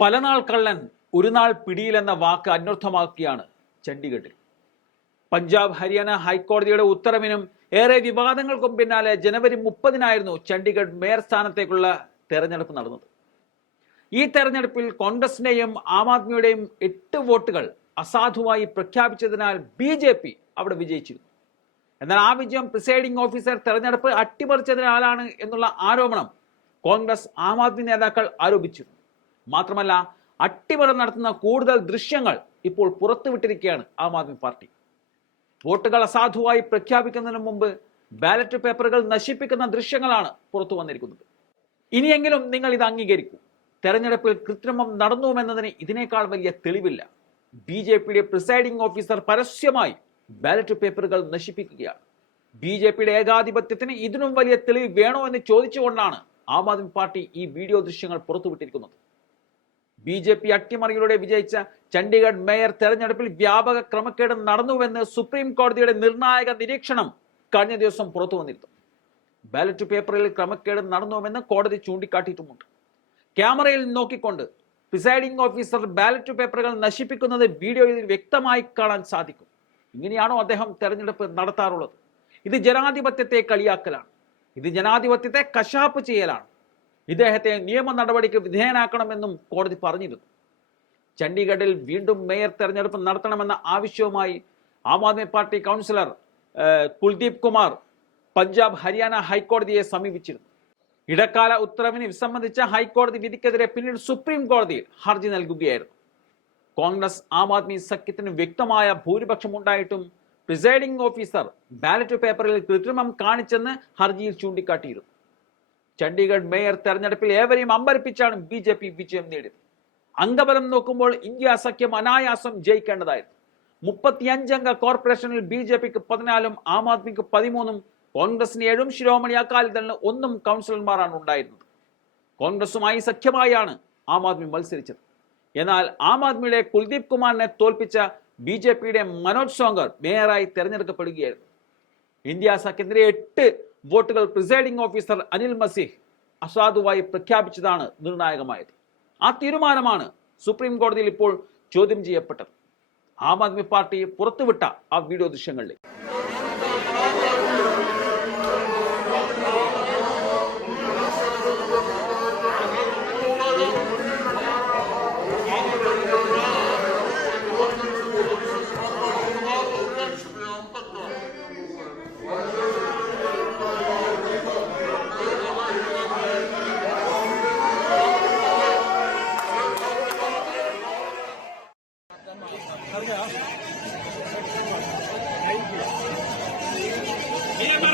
പലനാൾ കള്ളൻ ഒരു നാൾ പിടിയിലെന്ന വാക്ക് അന്വർത്ഥമാക്കിയാണ് ചണ്ഡീഗഡിൽ. പഞ്ചാബ് ഹരിയാന ഹൈക്കോടതിയുടെ ഉത്തരവിനും ഏറെ വിവാദങ്ങൾക്കും പിന്നാലെ ജനുവരി മുപ്പതിനായിരുന്നു ചണ്ഡീഗഡ് മേയർ സ്ഥാനത്തേക്കുള്ള തെരഞ്ഞെടുപ്പ് നടന്നത്. ഈ തെരഞ്ഞെടുപ്പിൽ കോൺഗ്രസിനെയും ആം ആദ്മിയുടെയും എട്ട് വോട്ടുകൾ അസാധുവായി പ്രഖ്യാപിച്ചതിനാൽ ബി ജെ പി അവിടെ വിജയിച്ചിരുന്നു. എന്നാൽ ആ വിജയം പ്രിസൈഡിംഗ് ഓഫീസർ തെരഞ്ഞെടുപ്പ് അട്ടിമറിച്ചതിനാലാണ് എന്നുള്ള ആരോപണം കോൺഗ്രസ് ആം ആദ്മി നേതാക്കൾ ആരോപിച്ചിരുന്നു. മാത്രമല്ല അട്ടിമറി നടത്തുന്ന കൂടുതൽ ദൃശ്യങ്ങൾ ഇപ്പോൾ പുറത്തുവിട്ടിരിക്കുകയാണ് ആം ആദ്മി പാർട്ടി. വോട്ടുകൾ അസാധുവായി പ്രഖ്യാപിക്കുന്നതിന് മുമ്പ് ബാലറ്റ് പേപ്പറുകൾ നശിപ്പിക്കുന്ന ദൃശ്യങ്ങളാണ് പുറത്തു വന്നിരിക്കുന്നത്. ഇനിയെങ്കിലും നിങ്ങൾ ഇത് അംഗീകരിക്കൂ. തെരഞ്ഞെടുപ്പിൽ കൃത്രിമം നടന്നുവെന്നതിന് ഇതിനേക്കാൾ വലിയ തെളിവില്ല. ബി ജെ പിയുടെ പ്രിസൈഡിംഗ് ഓഫീസർ പരസ്യമായി ബാലറ്റ് പേപ്പറുകൾ നശിപ്പിക്കുകയാണ്. ബി ജെ പിയുടെ ഏകാധിപത്യത്തിന് ഇതിനും വലിയ തെളിവ് വേണോ എന്ന് ചോദിച്ചുകൊണ്ടാണ് ആം ആദ്മി പാർട്ടി ഈ വീഡിയോ ദൃശ്യങ്ങൾ പുറത്തുവിട്ടിരിക്കുന്നത്. ബി ജെ പി അട്ടിമറിയിലൂടെ വിജയിച്ച ചണ്ഡീഗഡ് മേയർ തെരഞ്ഞെടുപ്പിൽ വ്യാപക ക്രമക്കേട് നടന്നുവെന്ന് സുപ്രീം കോടതിയുടെ നിർണായക നിരീക്ഷണം കഴിഞ്ഞ ദിവസം പുറത്തു വന്നിരുന്നു. ബാലറ്റ് പേപ്പറിൽ ക്രമക്കേട് നടന്നുവെന്ന് കോടതി ചൂണ്ടിക്കാട്ടിയിട്ടുമുണ്ട്. ക്യാമറയിൽ നോക്കിക്കൊണ്ട് പ്രിസൈഡിംഗ് ഓഫീസർ ബാലറ്റ് പേപ്പറുകൾ നശിപ്പിക്കുന്നത് വീഡിയോയിൽ വ്യക്തമായി കാണാൻ സാധിക്കും. ഇങ്ങനെയാണോ അദ്ദേഹം തെരഞ്ഞെടുപ്പ് നടത്താറുള്ളത്? ഇത് ജനാധിപത്യത്തെ കളിയാക്കലാണ്. ഇത് ജനാധിപത്യത്തെ കശാപ്പ് ചെയ്യലാണ്. ഇദ്ദേഹത്തെ നിയമ നടപടിക്ക് വിധേയനാക്കണമെന്നും കോടതി പറഞ്ഞിരുന്നു. ചണ്ഡീഗഡിൽ വീണ്ടും മേയർ തെരഞ്ഞെടുപ്പ് നടത്തണമെന്ന ആവശ്യവുമായി ആം ആദ്മി പാർട്ടി കൗൺസിലർ കുൽദീപ് കുമാർ പഞ്ചാബ് ഹരിയാന ഹൈക്കോടതിയെ സമീപിച്ചിരുന്നു. ഇടക്കാല ഉത്തരവിന് സംബന്ധിച്ച ഹൈക്കോടതി വിധിക്കെതിരെ പിന്നീട് സുപ്രീം കോടതിയിൽ ഹർജി നൽകുകയായിരുന്നു. കോൺഗ്രസ് ആം ആദ്മി സഖ്യത്തിന് വ്യക്തമായ ഭൂരിപക്ഷം ഉണ്ടായിട്ടും പ്രിസൈഡിംഗ് ഓഫീസർ ബാലറ്റ് പേപ്പറിൽ കൃത്രിമം കാണിച്ചെന്ന് ഹർജിയിൽ ചൂണ്ടിക്കാട്ടിയിരുന്നു. ചണ്ഡീഗഡ് മേയർ തെരഞ്ഞെടുപ്പിൽ ഏവരെയും അമ്പരപ്പിച്ചാണ് ബി ജെ പി വിജയം നേടിയത്. അംഗബലം നോക്കുമ്പോൾ ഇന്ത്യ സഖ്യം അനായാസം ജയിക്കേണ്ടതായിരുന്നു. മുപ്പത്തിയഞ്ചംഗ കോർപ്പറേഷനിൽ ബി ജെ പിക്ക് പതിനാലും ആം ആദ്മിക്ക് പതിമൂന്നും കോൺഗ്രസിന് ഏഴും ശിരോമണി അകാലിദളിന് ഒന്നും കൗൺസിലർമാരാണ് ഉണ്ടായിരുന്നത്. കോൺഗ്രസുമായി സഖ്യമായാണ് ആം ആദ്മി മത്സരിച്ചത്. എന്നാൽ ആം ആദ്മിയുടെ കുൽദീപ് കുമാറിനെ തോൽപ്പിച്ച ബി ജെ പിയുടെ മനോജ് സോങ്കർ മേയറായി തെരഞ്ഞെടുക്കപ്പെടുകയായിരുന്നു. ഇന്ത്യ സഖ്യത്തിലെ എട്ട് വോട്ടുകൾ പ്രിസൈഡിംഗ് ഓഫീസർ അനിൽ മസീഹ് അസാധുവായി പ്രഖ്യാപിച്ചതാണ് നിർണായകമായത്. ആ തീരുമാനമാണ് സുപ്രീം കോടതിയിൽ ഇപ്പോൾ ചോദ്യം ചെയ്യപ്പെട്ടത്. ആം ആദ്മി പാർട്ടി പുറത്തുവിട്ട ആ വീഡിയോ ദൃശ്യങ്ങളിൽ Thank you.